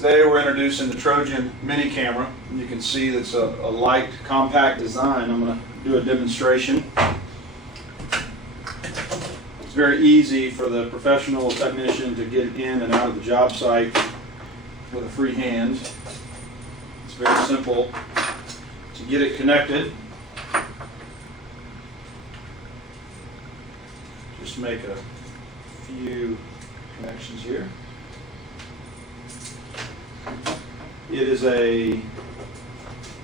Today we're introducing the Trojan mini camera. You can see it's a light, compact design. I'm going to do a demonstration. It's very easy for the professional technician to get in and out of the job site with a free hand. It's very simple to get it connected. Just make a few connections here. It is a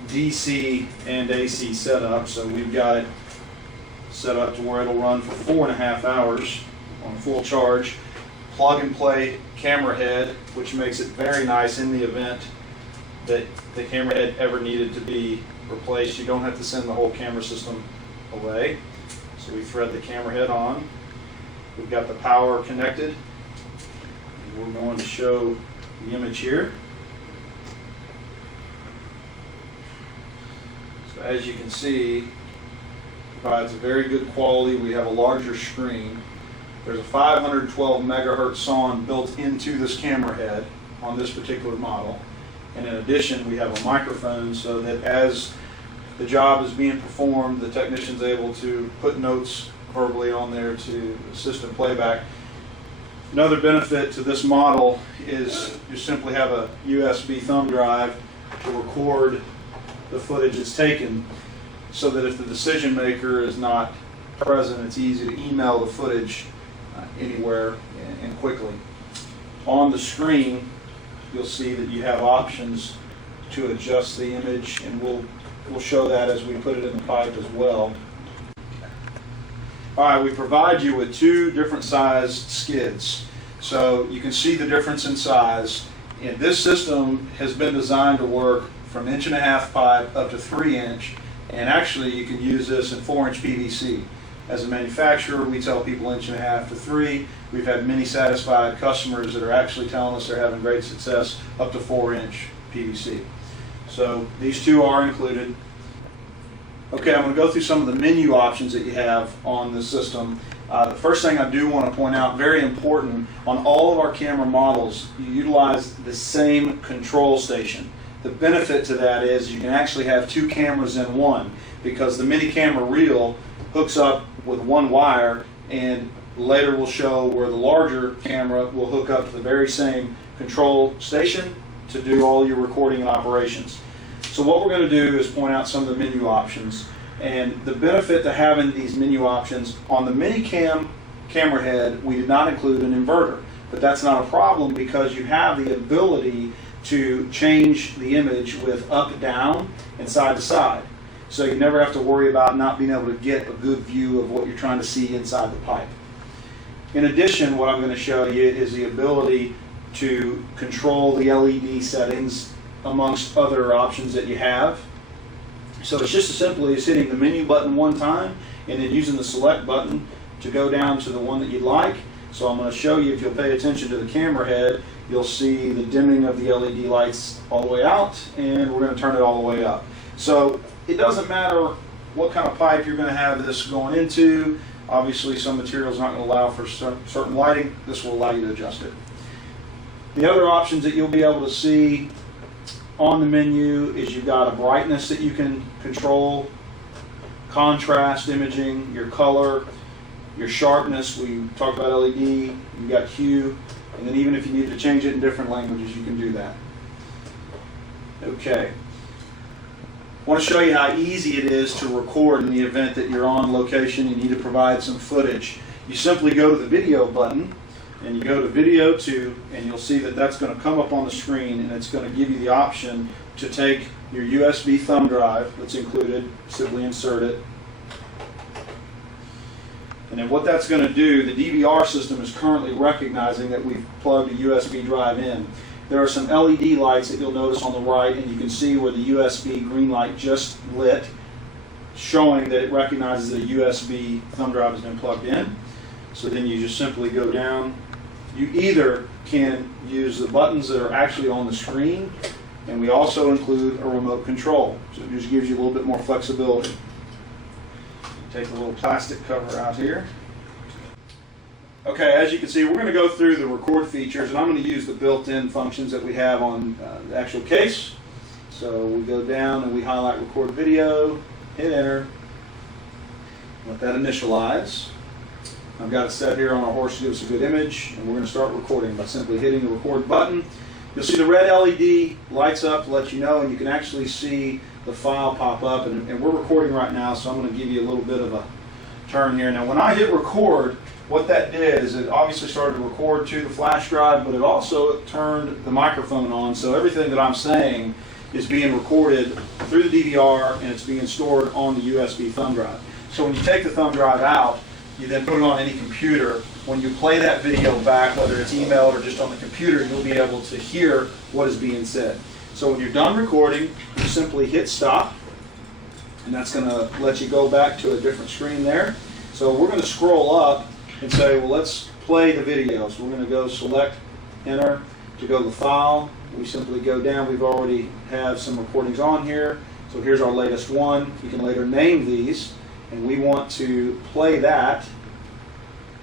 DC and AC setup, so we've got it set up to where it'll run for 4.5 hours on full charge. Plug and play camera head, which makes it very nice in the event that the camera head ever needed to be replaced. You don't have to send the whole camera system away. So we thread the camera head on. We've got the power connected. And we're going to show the image here. So as you can see, it provides a very good quality. We have a larger screen. There's a 512 megahertz SON built into this camera head on this particular model. And in addition, we have a microphone so that as the job is being performed, the technician's able to put notes verbally on there to assist in playback. Another benefit to this model is you simply have a USB thumb drive to record the footage it's taken, so that if the decision maker is not present, it's easy to email the footage anywhere and quickly. On the screen, you'll see that you have options to adjust the image, and we'll show that as we put it in the pipe as well. All right, we provide you with 2 different sized skids, so you can see the difference in size. And this system has been designed to work from 1.5-inch pipe up to 3-inch, and actually you can use this in 4-inch PVC. As a manufacturer, we tell people 1.5 to 3. We've had many satisfied customers that are actually telling us they're having great success up to 4-inch PVC. So these 2 are included. Okay, I'm going to go through some of the menu options that you have on the system. The first thing I do want to point out, very important, on all of our camera models, you utilize the same control station. The benefit to that is you can actually have 2 cameras in one, because the mini camera reel hooks up with 1 wire, and later we'll show where the larger camera will hook up to the very same control station to do all your recording and operations. So what we're going to do is point out some of the menu options. And the benefit to having these menu options, on the mini camera head, we did not include an inverter. But that's not a problem, because you have the ability to change the image with up, down, and side to side. So you never have to worry about not being able to get a good view of what you're trying to see inside the pipe. In addition, what I'm going to show you is the ability to control the LED settings amongst other options that you have. So it's just as simply as hitting the menu button 1 time and then using the select button to go down to the one that you'd like. So I'm going to show you, if you'll pay attention to the camera head, you'll see the dimming of the LED lights all the way out, and we're going to turn it all the way up. So it doesn't matter what kind of pipe you're going to have this going into. Obviously some materials not going to allow for certain lighting. This will allow you to adjust it. The other options that you'll be able to see on the menu is you've got a brightness that you can control, contrast imaging, your color, your sharpness. We talked about LED, you've got hue, and then even if you need to change it in different languages, you can do that. Okay. I want to show you how easy it is to record in the event that you're on location and you need to provide some footage. You simply go to the video button, and you go to video 2, and you'll see that that's going to come up on the screen, and it's going to give you the option to take your USB thumb drive that's included, simply insert it. And then what that's going to do, the DVR system is currently recognizing that we've plugged a USB drive in. There are some LED lights that you'll notice on the right, and you can see where the USB green light just lit, showing that it recognizes that a USB thumb drive has been plugged in. So then you just simply go down. You either can use the buttons that are actually on the screen, and we also include a remote control. So it just gives you a little bit more flexibility. Take the little plastic cover out here. Okay, as you can see, we're going to go through the record features, and I'm going to use the built-in functions that we have on the actual case. So we go down and we highlight record video, hit enter, let that initialize. I've got it set here on our horse to give us a good image, and we're going to start recording by simply hitting the record button. You'll see the red LED lights up to let you know, and you can actually see the file pop up, and we're recording right now, so I'm going to give you a little bit of a turn here. Now when I hit record, what that did is it obviously started to record to the flash drive, but it also turned the microphone on, so everything that I'm saying is being recorded through the DVR, and it's being stored on the USB thumb drive. So when you take the thumb drive out, you then put it on any computer. When you play that video back, whether it's emailed or just on the computer, you'll be able to hear what is being said. So when you're done recording, you simply hit stop, and that's going to let you go back to a different screen there. So we're going to scroll up and say, well, let's play the video. So we're going to go select enter to go to the file. We simply go down. We've already have some recordings on here. So here's our latest one. You can later name these, and we want to play that.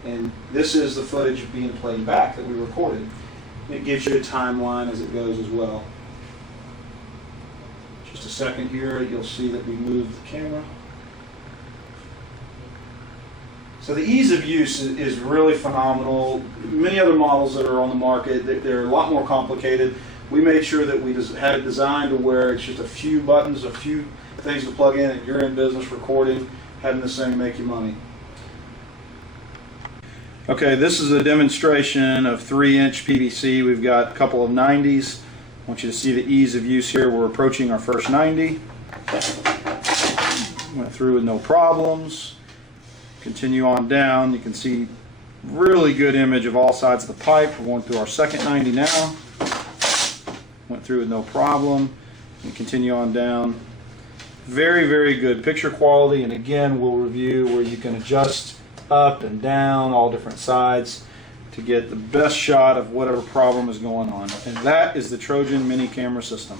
And this is the footage being played back that we recorded. It gives you a timeline as it goes as well. Just a second here, you'll see that we moved the camera. So the ease of use is really phenomenal. Many other models that are on the market, they're a lot more complicated. We made sure that we just had it designed to where it's just a few buttons, a few things to plug in, and you're in business recording, having this thing make you money. Okay, this is a demonstration of 3-inch PVC. We've got a couple of 90s. I want you to see the ease of use here. We're approaching our first 90. Went through with no problems. Continue on down. You can see really good image of all sides of the pipe. We're going through our second 90 now. Went through with no problem. And continue on down. Very, very good picture quality. And again, we'll review where you can adjust up and down, all different sides, to get the best shot of whatever problem is going on. And that is the Trojan mini camera system.